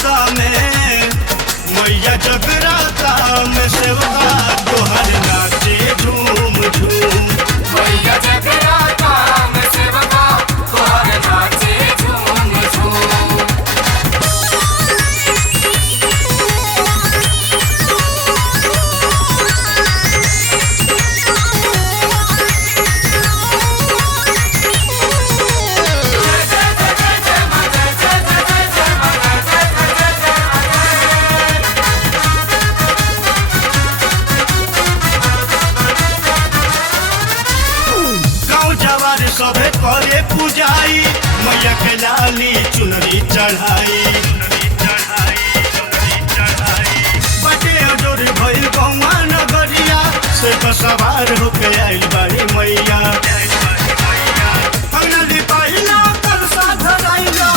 जगराता में, मैया जगराता में सेवका तोहर नाचे झूम झूम। मैया जगराता में सेवका तोहर नाचे झूम झूम। सबे करे पूजाई, मैया के लाली चुनरी चढ़ाई। बटे जोर भइल गौवा नगरिया से तो सवार होके आइल बाड़ी मैया। अंगना लिपाइला कलसा धराइला,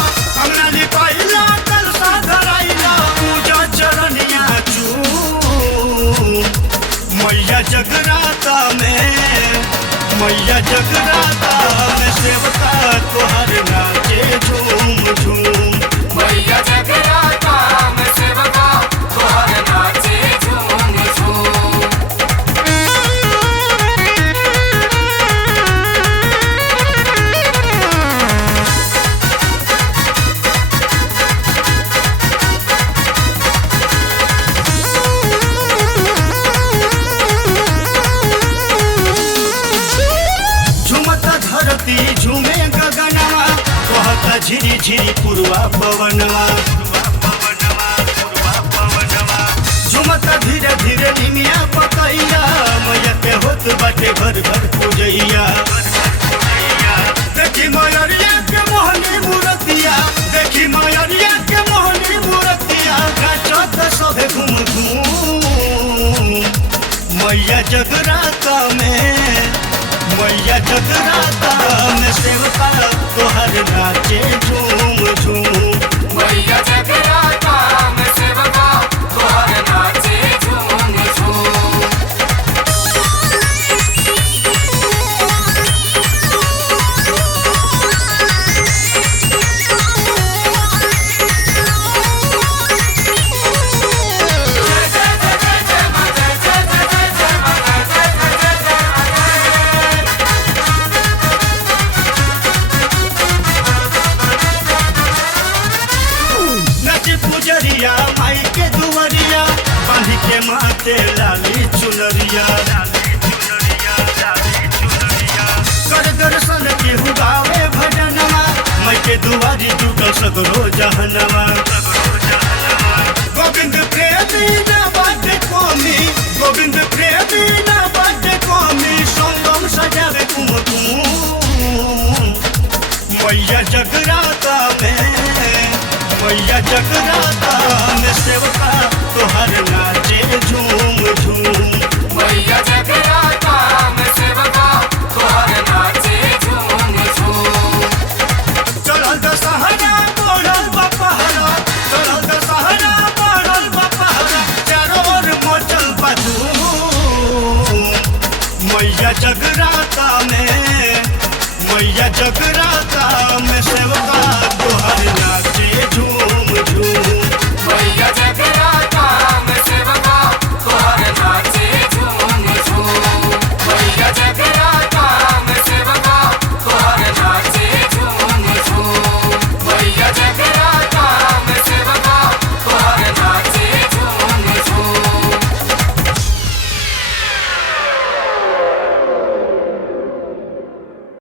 अंगना लिपाइला कलसा धराइला, पूजा चरनिया चूम। मैया जगराता में, मैया जगराता में सेवका तोहर नाचे झूम झूम। मैया जगराता में सेवका तोहर नाचे झूम झूम। झूमे गगनवा कहता झिरी झिरी पुरवा पवनवा। झुमता धीरे धीरे निमिया पकैया, मैया के होत बाटे घर घर पूजैया। देखी मयरिया के मोहनी मूर्तिया, देखी मयरिया के मोहनी मूर्तिया, नाचत सभे घूम घूम। मैया जगराता में, मैया जगराता में सेवका तोहर नाचे झूम झूम। मैया जगराता में सेवका तोहर नाचे झूम झूम। पुजरिया माई के दुवरिया, बांधी के माथे लाली चुनरिया। कर दर्शन केहू गावे भजनवा, माई के दुआरी जुटल सगरो जहनवा। गोविंद प्रेमी ना बाटे कोमी, गोविंद प्रेमी ना बाटे कोमी, संगम सजावे कुमकुम। मैया जगराता में, मैया जगराता में सेवका तोहर नाचे झूम झूम। मैया जगराता में सेवका तोहर नाचे झूम झूम। चलल दशहरा पड़ल बपहरा, चलल दशहरा पड़ल बपहरा, चारों ओर मचल बा धूम। मैया जगराता में, मैया जगराता में सेवका तोहर नाचे